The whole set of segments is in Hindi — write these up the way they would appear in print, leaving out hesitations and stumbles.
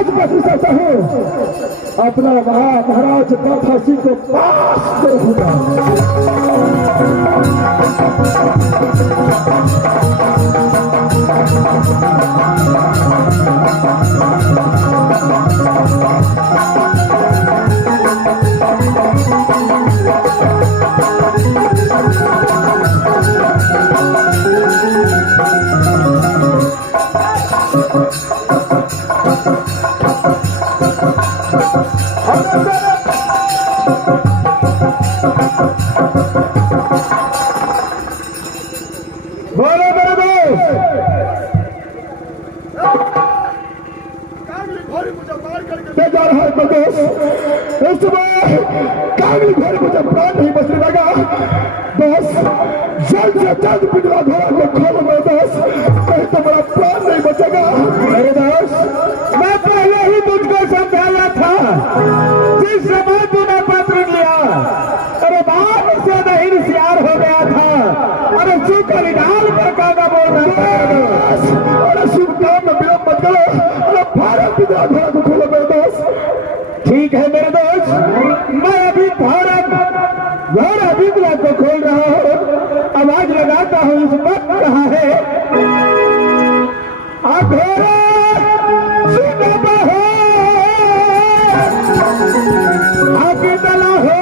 राजपति से कहूं अपना महाराज बाबा सिंह को पास करूंगा। मुझे प्राण नहीं बचने लगा। बस जल्द से जल्द पिघला घोड़ा को खोलो मेरे दोस्त, कहीं तो बड़ा प्राण नहीं बचेगा। मेरे दोस्त मैं पहले ही तुझको समझाया था, जिस समय तूने पत्र लिया अरे बाप से नहीं होशियार हो गया था। अरे चुप निकाल पर कागा बोल रहा था। अरे शुभ काम में विलंब मत करो। अरे भारत पिघला घोड़ा को खोलो मेरे दोस्त। ठीक है मेरे दोस्त, मैं अभी भारत घोड़ा बिगला को खोल रहा हूँ। आवाज लगाता हूँ इस वक्त कहा है घोड़ा हो आगे दला हो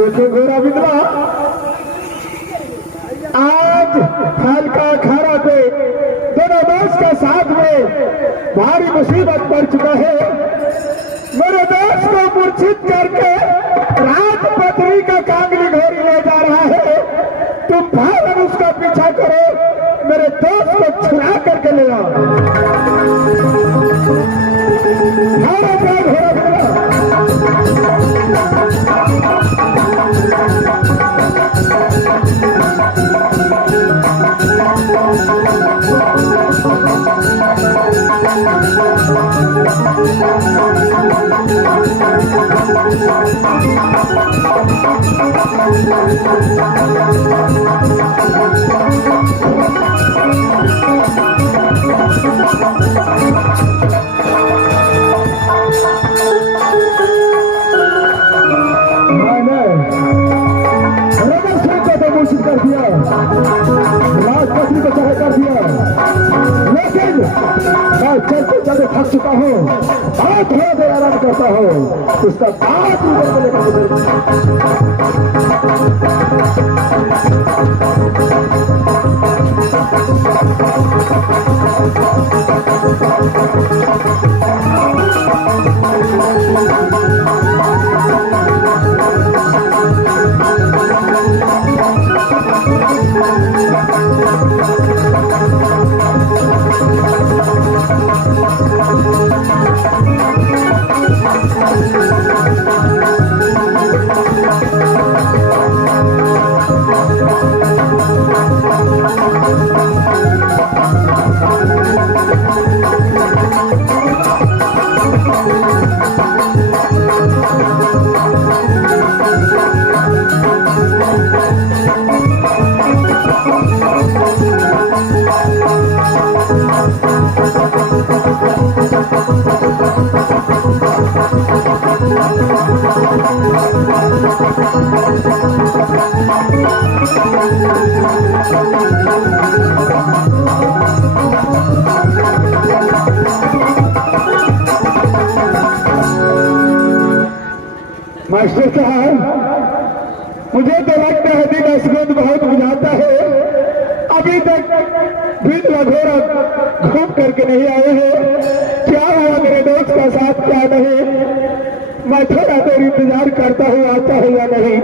देखो घोड़ा विधवा आज हल्का अखाड़ा पे दोनों दोस्त के साथ में भारी मुसीबत पड़ चुका है। मेरे दोस्त को मूर्छित करके राजपत्नी का कांगली घोड़ी ले जा रहा है। तुम भाग उसका पीछा करो, मेरे दोस्त को छुड़ा करके ले आओ। घोड़ा विधवा मैं चलते चलते थक चुका हूँ और थोड़ा देर आराम करता हूँ, उसका बाद ऊपर को लेकर मास्टर साहब, मुझे तो लगता है दिन असगुन बहुत बुझाता है। अभी तक बिन लघोरा घूम करके नहीं आए हैं। क्या हुआ मेरे दोस्त का साथ, क्या नहीं? मैं थोड़ा देर इंतजार करता हूँ, आता है या नहीं।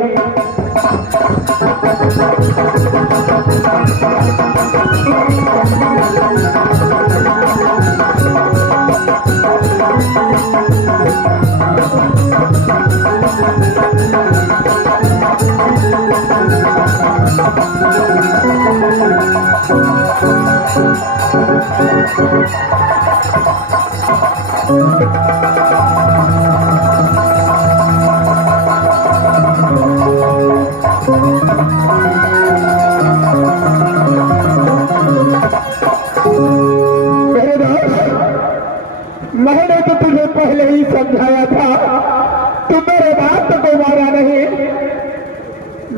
मैंने तो तुझे पहले ही समझाया था, तू मेरे बात को मारा नहीं।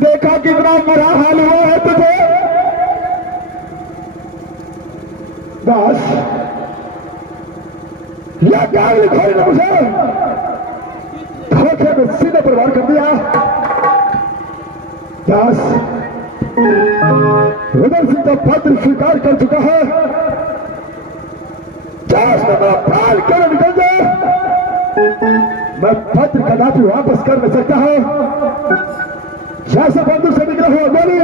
देखा कितना बुरा हाल हुआ है तुझे। दास, यह क्या लिखोई ने मुझे धोखे में सीधे पर वार कर दिया। दास, रुद्र सिंह का पत्र स्वीकार कर चुका है। मेरा प्राण क्यों निकल जाए? मैं पत्र कदापि वापस कर नहीं सकता हूं। जैसे बंधु से निकला हुआ गोली,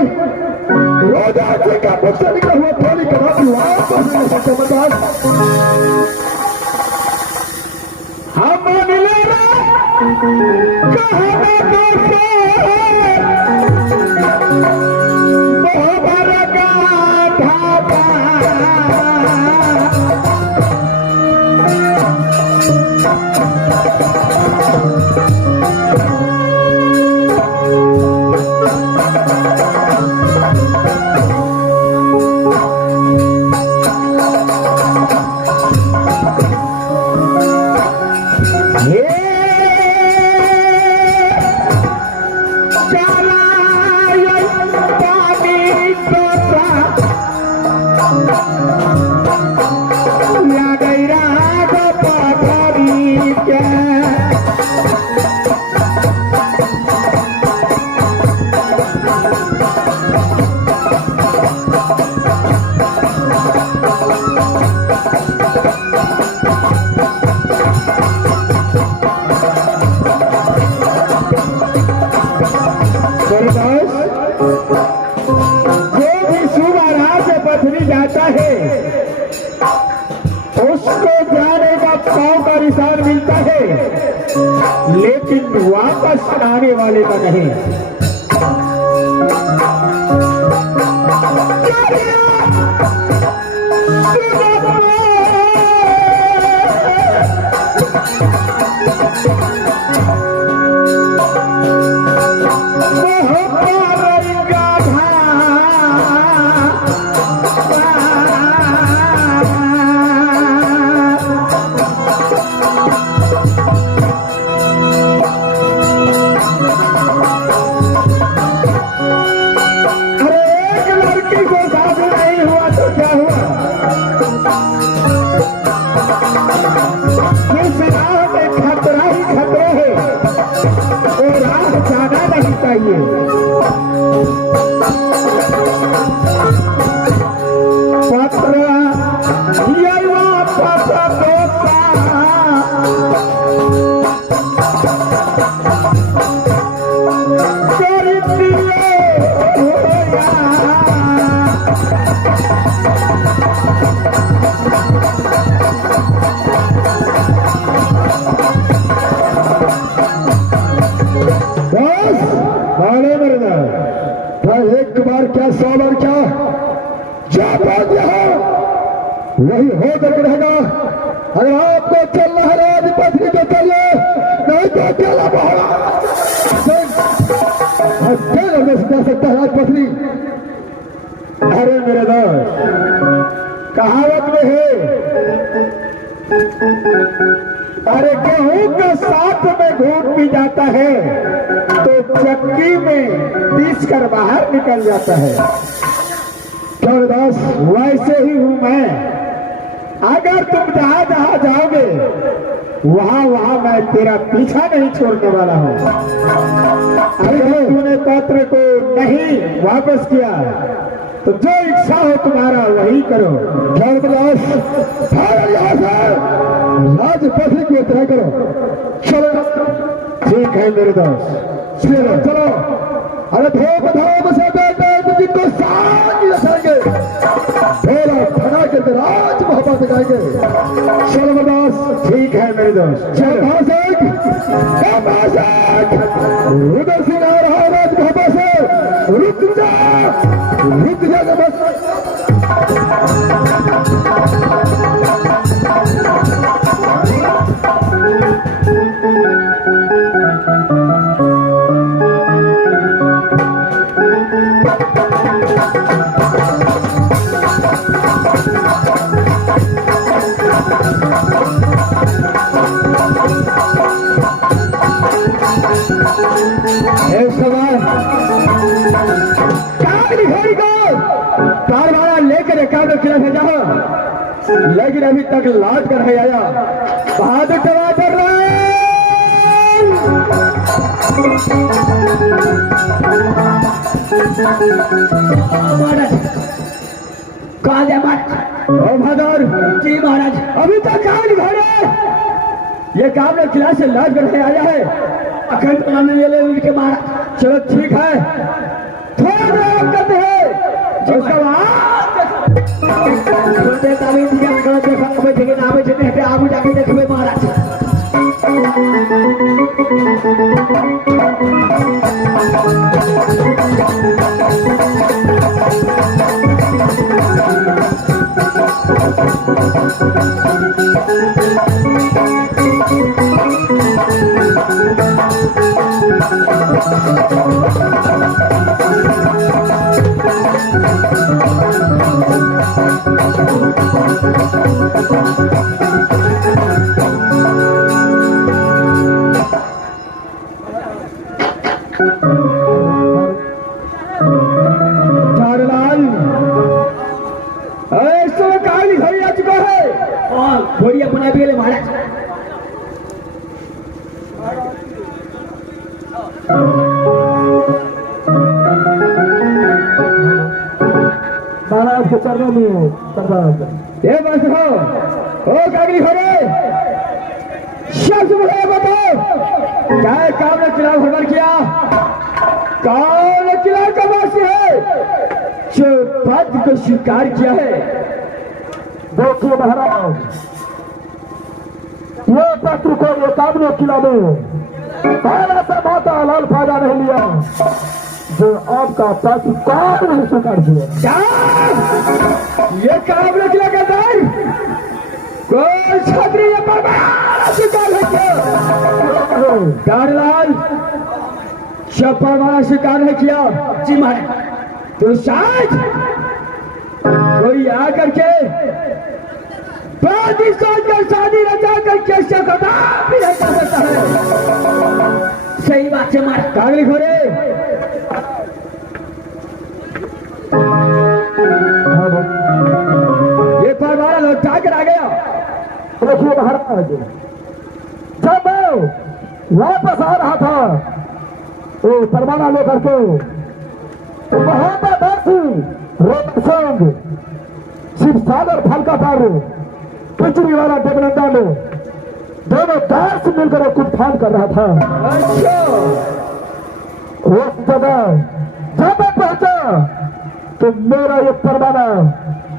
रोजा जी का मुख से निकला हुआ गोली कदापि वापस नहीं सकते। मतलब हम मिले जाता है उसको जाने का पांव का निशान मिलता है, लेकिन वापस आने वाले का नहीं। एक लड़की को साथ नहीं पहुंच गया हो वही हो करके रहेगा। अगर आपको चलना है राजपथरी तो चलिए, नहीं तो अकेला बहरा कह सकता है राजपथरी। अरे मेरे दोस्त, कहावत में है, अरे गेहूं का साथ में घूट भी जाता है तो चक्की में पीस कर बाहर निकल जाता है। क्यों दास, वैसे ही हूं मैं। अगर तुम जहां जहां जाओगे वहां वहां मैं तेरा पीछा नहीं छोड़ने वाला हूं। अगर तूने पत्र को नहीं वापस किया तो जो इच्छा हो तुम्हारा वही करो। राजपथरी की तरह करो। चलो ठीक है मेरे दोस्त, चलो चलो। अरे धोप धाम से जिनको साथ रखेंगे मेरा ठना करके राज मोहब्बत गाएंगे। चलो बर्दाश्त, ठीक है मेरे दोस्त। उधर सिंह आ रहा है राज मोहब्बत से, रुक जा बस। लेकर एकाध किला से जाओ, लेकिन अभी तक लौट कर नहीं आया। बहादुर टमाटर बहादुर जी महाराज, अभी तक काम नहीं भरे। ये काम ने किला से लौट कर नहीं आया है। अखंड ये उनके महाराज। चलो ठीक है, थोड़ा प्रयोग करते हैं। आगे जाके देखिए महाराज। घोड़िया बना भी महाराज। महाराज के चरणों में ये बस हो कागली खड़े शब्द मुझे बताओ, क्या काम ने किला भ्रमण किया? कौन किला का वासी है जो पद को स्वीकार किया है? देखिए महाराज, ये पत्र को ये कामने किला में पहले से बहुत हलाल फायदा नहीं लिया जो आपका पत्र कौन नहीं स्वीकार किया। क्या ये कामने किला का दाई कोई क्षत्रिय परमार स्वीकार नहीं किया? डारलाल जब परमार स्वीकार नहीं किया जी महाराज, तो शायद कोई आकर के शादी रचा कर कैसे भी नहीं कर सकता है। सही बात है मार कागली घोड़े। ये परवाना लौटा कर आ गया। देखिए महाराज, जब मैं वापस आ रहा था वो परवाना लेकर के, तो वहां पर दासी रोशन शिव सागर फलका तारू पिछड़ी वाला देवनंदा में दोनों दार से मिलकर कुछ फान कर रहा था। उस जगह जब मैं पहुंचा तो मेरा ये परवाना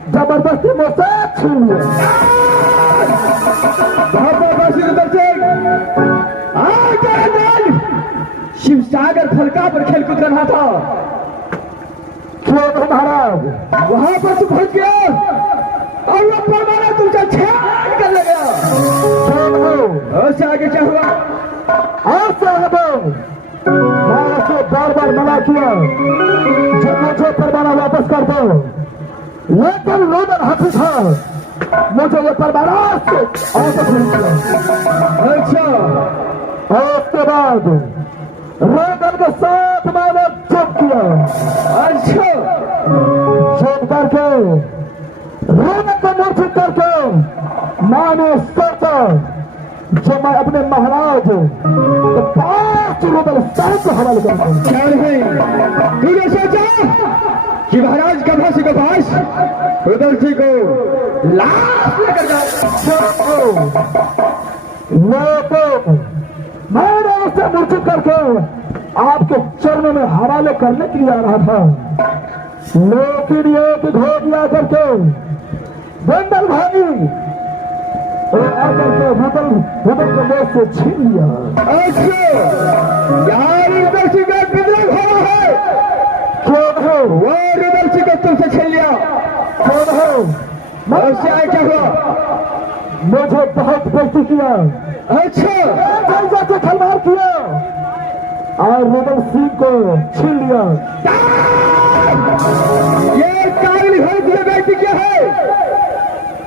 जबरदस्ती मुझसे छीन लिया। शिव सागर फलका पर खेल कूद रहा था। महाराज वहां पर तू पहुंच गया और वो परमाना तुमसे छेड़ कर लगा। और से आगे क्या हुआ? मैं ऐसे बार बार मना किया जब मुझे परमाना वापस कर दो, लेकिन रोदन हाथी था मुझे ये परमाना वापस नहीं किया। अच्छा, और उसके बाद रोदन के साथ मैंने चुप किया। अच्छा, चुप करके रोदन को मूर्छित करके मैंने सोचा जब मैं अपने महाराज तो 5 रुपये साहब को हवाले करता हूँ। क्या नहीं तूने सोचा कि महाराज गधा सिंह के पास रुदल सिंह को लाश लेकर जाओ? लेकिन मैंने उसे मूर्छित करके आपके चरणों में हवाले करने के लिए आ रहा था, लेकिन एक घोटिया करके बंडल भाई आकर के रुदल को मेरे से छीन लिया। अच्छा, यार रुदल सिंह का कितना घोड़ा है? क्यों हो वो रुदल सिंह को तुमसे छीन लिया? कौन हो? उससे आए क्या हुआ? मुझे बहुत बेइज्जती किया। अच्छा, जैसे खलवार किया और रुदल सिंह को छीन लिया। ये काबिल है तुझे बेइज्जती क्या है?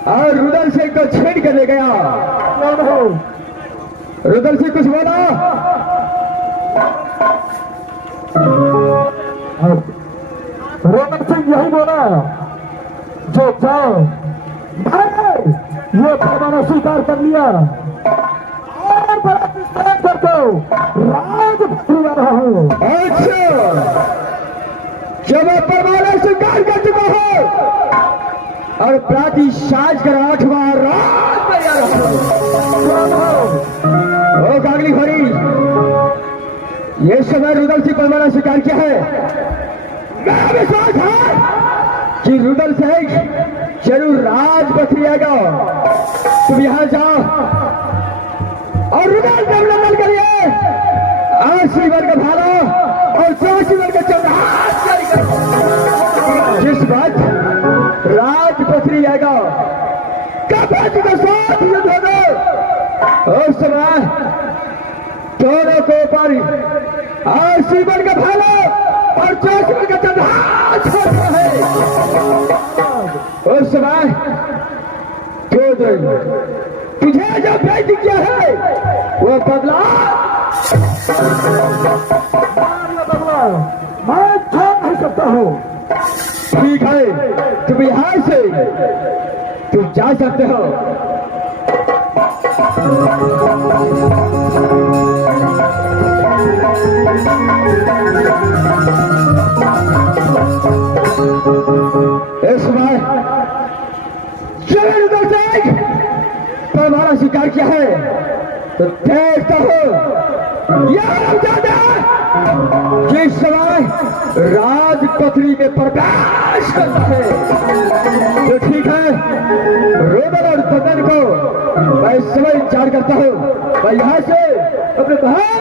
और रुदल सिंह को छेड़ कर ले गया। कौन हो? रुदल सिंह कुछ बोला? रुदल सिंह यही बोला जो जाओ भाई ये परमाना स्वीकार कर लिया और बड़ा विस्तार करके राज भूल रहा हूँ। अच्छा, जब मैं परमाना स्वीकार कर चुका हूं और प्राति साज कर 8वां रात में जा रहा हूं। ओ कागली भरी, ये समय रुदल सिंह परमाना स्वीकार किया है। मैं विश्वास है कि रुदल सिंह जरूर राज बखरी आएगा। तुम यहां जाओ और रुदल से अभिनंदन करिए। आशीर्वाद का भाला और आशीर्वाद का चौहान जारी करो। जिस बात राज बखरी आएगा कपाटी के साथ युद्ध होगा, उस समय दोनों के ऊपर आशीर्वाद का भाला और आशीर्वाद का चौहान छोड़ता है। उस समय तुझे जो भेज किया है वो बदला मैं छोड़ नहीं सकता हूँ। ठीक है, तुम यहां से तुम जा सकते हो। इस बार हमारा शिकार किया है तो देखता हो यार जिस समय राजपथरी में प्रकाश करता है। तो ठीक है, रुदल और तदन को मैं समय इंतजार करता हूँ। मैं यहाँ से अपने बहन